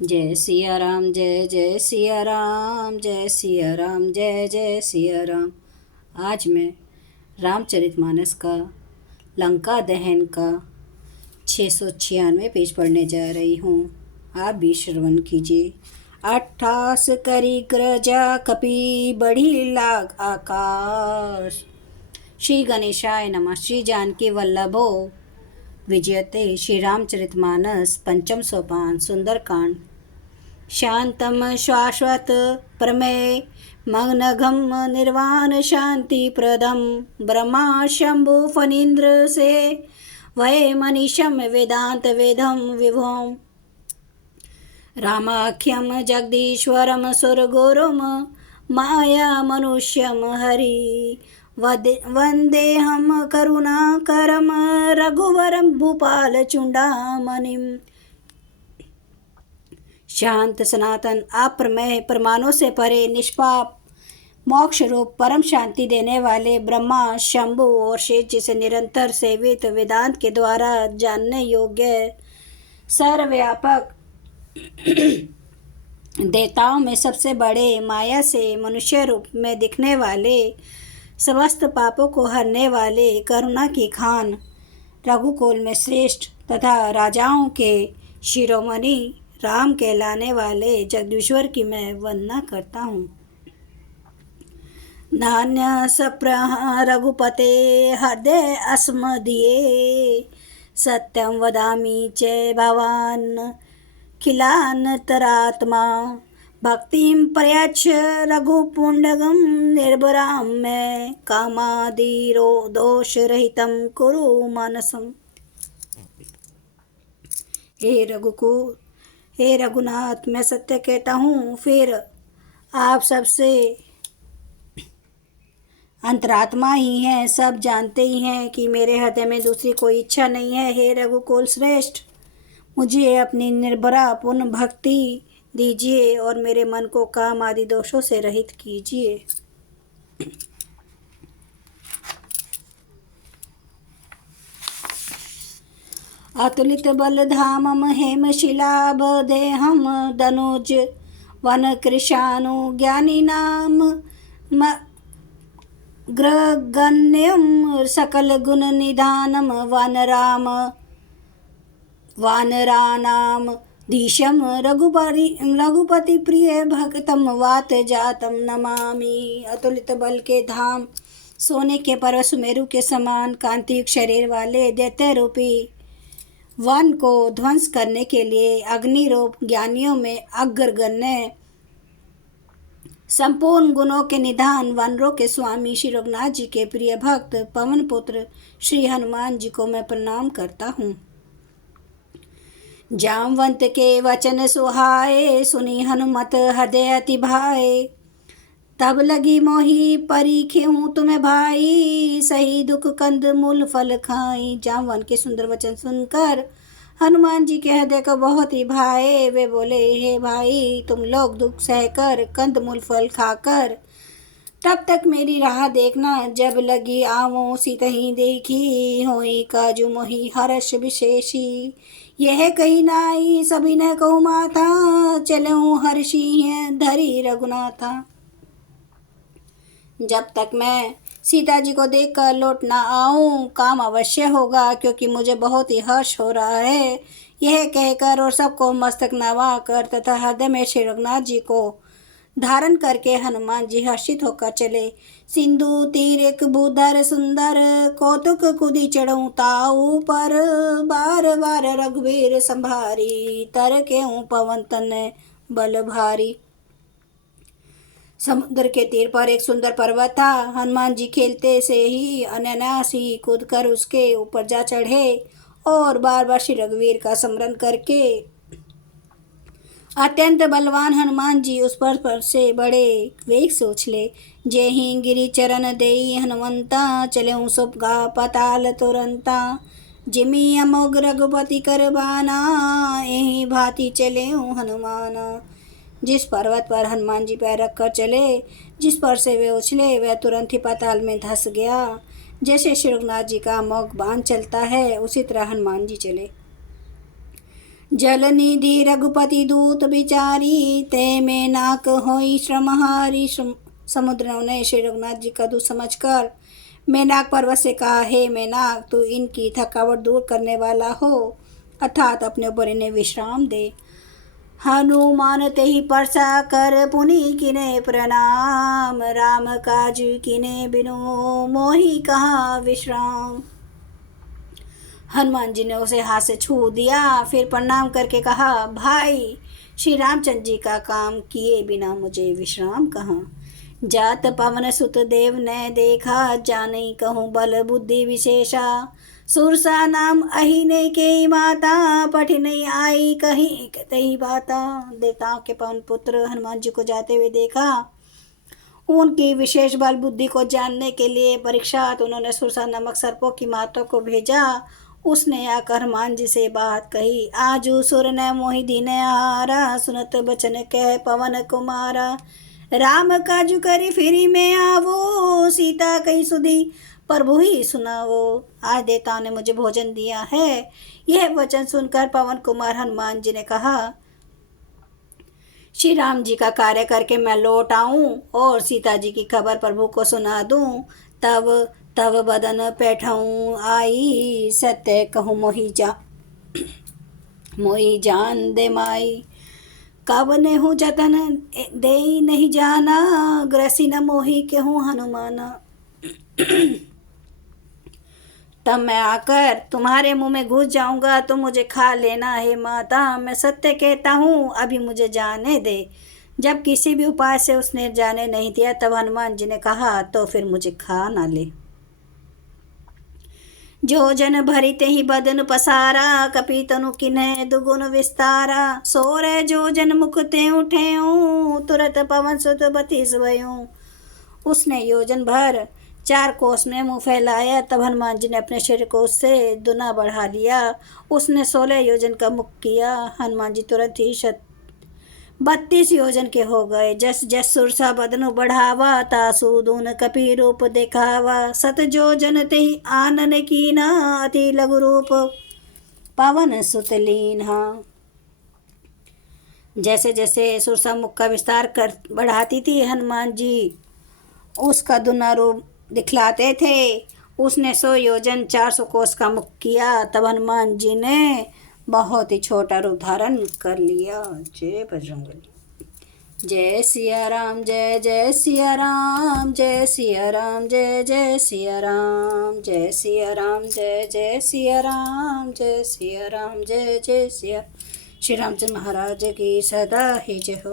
जय सिया राम, जय जय सिया राम, जय सिया राम, जय जय सिया राम। आज मैं रामचरितमानस का लंका दहन का 696 पेज पढ़ने जा रही हूँ। आप भी श्रवण कीजिए। 28 करी ग्रजा कपि बढ़ी लाग आकाश। श्री गणेशाय नमः। श्री जानकी वल्लभो विजयते। श्री रामचरितमानस पंचम सोपान सुंदरकांड। शांतम शाश्वत प्रमेय मग्नघम निर्वाण शांति प्रदम ब्रह्मा शंभु फणीन्द्र से वै मनीषम वेदांत वेदम विभोम रामाख्यम जगदीश्वरम सुरगुरुम माया मनुष्यम हरि वंदेहम करुणाकरम रघुवरम भूपाल चूड़ामणिम। शांत सनातन अप्रमेय प्रमाणों से परे निष्पाप मोक्ष रूप परम शांति देने वाले ब्रह्मा शंभु और शेष जिसे निरंतर सेवित वेदांत के द्वारा जानने योग्य सर्वव्यापक देवताओं में सबसे बड़े माया से मनुष्य रूप में दिखने वाले समस्त पापों को हरने वाले करुणा की खान रघुकुल में श्रेष्ठ तथा राजाओं के शिरोमणि राम कहलाने वाले जगदीश्वर की मैं वंदना करता हूँ। नान्य सप्रह रघुपते हृदय अस्मदीये सत्यम वदामि च भवान् खिलानतरात्मा भक्तिं प्रयच्छ रघुपुण्डगं निर्भरां मे कामादिरो दोषरहितं कुरु मानसम्। हे रघुनाथ, मैं सत्य कहता हूँ, फिर आप सबसे अंतरात्मा ही हैं, सब जानते ही हैं कि मेरे हृदय में दूसरी कोई इच्छा नहीं है। हे रघुकुल श्रेष्ठ, मुझे अपनी निर्भरा पूर्ण भक्ति दीजिए और मेरे मन को काम आदि दोषों से रहित कीजिए। अतुलित बलधामम हेमशिलाभ देहम दनुज वन कृशानु ज्ञानिनाम ग्रगण्यम सकल गुण निधानम वानरानाम धीशम रघुपति प्रिय भक्तम वात जातम नमामि। अतुलित बल के धाम, सोने के पर्वत सुमेरु के समान कांतियुक्त शरीर वाले दैत्य रूपी वन को ध्वंस करने के लिए अग्नि रूप ज्ञानियों में अग्रगण्य संपूर्ण गुणों के निधान वानरों के स्वामी श्री रघुनाथ जी के प्रिय भक्त पवन पुत्र श्री हनुमान जी को मैं प्रणाम करता हूँ। जामवंत के वचन सुहाए सुनी हनुमत हृदय अति भाए तब लगी मोही परीखेहूँ तुम्हें भाई सही दुख कंद मूल फल खाई। जामवन के सुंदर वचन सुनकर हनुमान जी के हृदय को बहुत ही भाए। वे बोले, हे भाई, तुम लोग दुख सहकर कंद मूल फल खाकर तब तक मेरी राह देखना, जब लगी आवो सीतही देखी होई काजू मोही हर्ष विशेषी। यह कही नाई सभी न कहूँ माथा चलऊँ हर्षी है धरी रघुनाथा। जब तक मैं सीता जी को देखकर लौट ना आऊं काम अवश्य होगा, क्योंकि मुझे बहुत ही हर्ष हो रहा है। यह कहकर और सबको मस्तक नवा कर तथा हृदय में श्री रघुनाथ जी को धारण करके हनुमान जी हर्षित होकर चले। सिंधु तीर एक भूधर सुंदर कौतुक कुदी चढ़ूं ताऊ पर बार बार रघुवीर संभारी तर के पवन तन बल भारी। समुद्र के तीर पर एक सुंदर पर्वत था। हनुमान जी खेलते से ही अनायास ही कूद कर उसके ऊपर जा चढ़े और बार बार श्री रघुवीर का स्मरण करके अत्यंत बलवान हनुमान जी उस पर से बड़े वेग से उछले। जय ही गिरि चरण देई हनुमंता चले सुबगा पताल तुरंता जिमी अमोघ रघुपति कर बाना यही भांति चले हनुमाना। जिस पर्वत पर हनुमान जी पैर रखकर चले, जिस पर से वे उछले, वह तुरंत ही पाताल में धंस गया। जैसे श्री रघुनाथ जी का अमोघ बाण चलता है, उसी तरह हनुमान जी चले। जलनिधि रघुपति दूत बिचारी, ते में नाक होई श्रमहारी। समुद्र ने श्री रघुनाथ जी का दूत समझकर मेनाक पर्वत से कहा, हे मेनाक, तू इनकी थकावट दूर करने वाला हो, अर्थात अपने ऊपर इन्हें विश्राम दे। हनुमान ते ही परसा कर पुनि किने प्रणाम, राम काज किने बिनु मोहि कहा विश्राम। हनुमान जी ने उसे हाथ से छू दिया, फिर प्रणाम करके कहा, भाई श्री रामचंद्र जी का काम किए बिना मुझे विश्राम कहाँ। जात पवन सुत देव ने देखा, जाने कहूँ बल बुद्धि विशेषा। सुरसा नाम अहिने के माता, पठ नहीं आई कहीं तही बाता। देवताओं के पवन पुत्र हनुमान जी को जाते हुए देखा। उनकी विशेष बल बुद्धि को जानने के लिए परीक्षात उन्होंने सुरसा नामक सर्पों की माता को भेजा। उसने आकर हनुमान जी से बात कही, आजू सुर न मोहि दीन आरा, सुनत बचन कह पवन कुमारा। राम काजू करी फिरी में आवो, सीता कही सुधी प्रभु ही सुनावो। आज देवताओं ने मुझे भोजन दिया है। यह वचन सुनकर पवन कुमार हनुमान जी ने कहा, श्री राम जी का कार्य करके मैं लौट आऊं और सीता जी की खबर प्रभु को सुना दूं, तब तब बदन पैठाऊं आई। सत्य कहूँ मोही जान दे माई, कब ने हूँ जतन दे नहीं जाना, ग्रसी न मोही के हूँ हनुमाना। तब मैं आकर तुम्हारे मुंह में घुस जाऊंगा तो मुझे खा लेना है माता। मैं सत्य कहता हूँ, अभी मुझे जाने दे। जब किसी भी उपाय से उसने जाने नहीं दिया, तब हनुमान जी ने कहा, तो फिर मुझे खा ना ले। जो जन भरिते ही बदन पसारा, कपि तनु किन्हे दुगुन विस्तारा। सोरे जो जन मुखते उठे, तुरत पवन सुत बतीस भयूं। उसने योजन भर 4 कोस में मुंह फैलाया, तब हनुमान जी ने अपने शरीर को उससे दुना बढ़ा लिया। उसने 16 योजन का मुख किया। हनुमान जी तुरंत ही 32 योजन के हो गए। जस जस सुरसा बदनु बढ़ावा, तासु दून कपि रूप दिखावा। सत जो जन ते आनन कीना, अति लघु रूप पवन सुत लीन्हा। जैसे जैसे सुरसा मुख का विस्तार कर बढ़ाती थी, हनुमान जी उसका दुना रूप दिखलाते थे। उसने 100 योजन 400 कोस का मुख किया, तब हनुमान जी ने बहुत ही छोटा रूप धारण कर लिया। जय बजरंगबली। जय सिया राम, जय जय सिया राम, जय सिया राम, जय जय सिया राम, जय सिया राम, जय जय सिया राम, जय सिया राम, जय जय सिया। श्री रामचंद्र महाराज की सदा ही जय हो।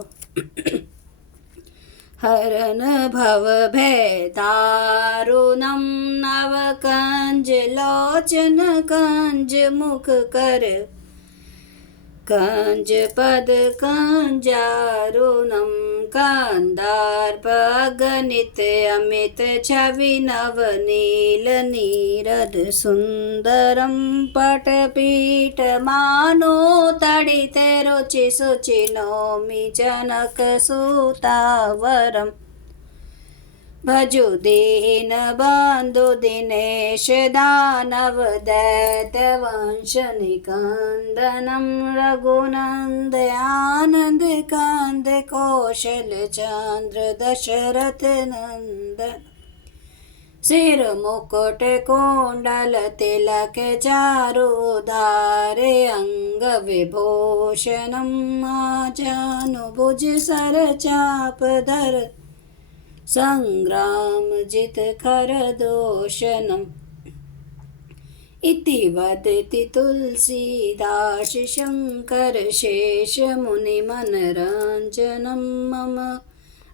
हरन भव भय दारुणम, नव कंज लोचन कंज मुख कर, कंज पद कंजारुणम, कंदार्प अगणित अमित छवि नव नील नीरद सुंदरम, पटपीठ मानो तड़ित रुचि सुचि नौमि जनक सुतावरम। भजु दीन बंधु दिनेश दानव दैत्य वंश निकंदनम, रघुनंद आनंद कंद कौशल चंद्र दशरथ नंदन। सिर मुकुट कुंडल तिलक चारु धारे, अंग विभूषणम जानुभुज सर चाप धर, संग्राम जित खर दोषनम। इति वदति तुलसीदास शंकर शेष मुनि मनरंजनम, मम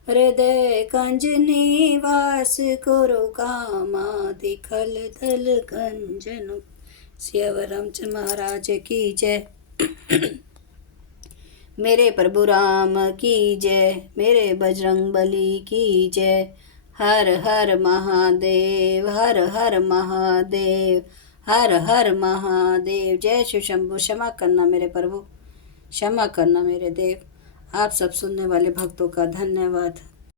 हृदय कंज निवास कुरु कामादि खल दल कंजनम। सियावर रामचंद्र महाराज की जय। मेरे प्रभु राम की जय, मेरे बजरंग बली की जय। हर हर महादेव, हर हर महादेव, हर हर महादेव। जय शिव शंभु। क्षमा करना मेरे प्रभु, क्षमा करना मेरे देव। आप सब सुनने वाले भक्तों का धन्यवाद।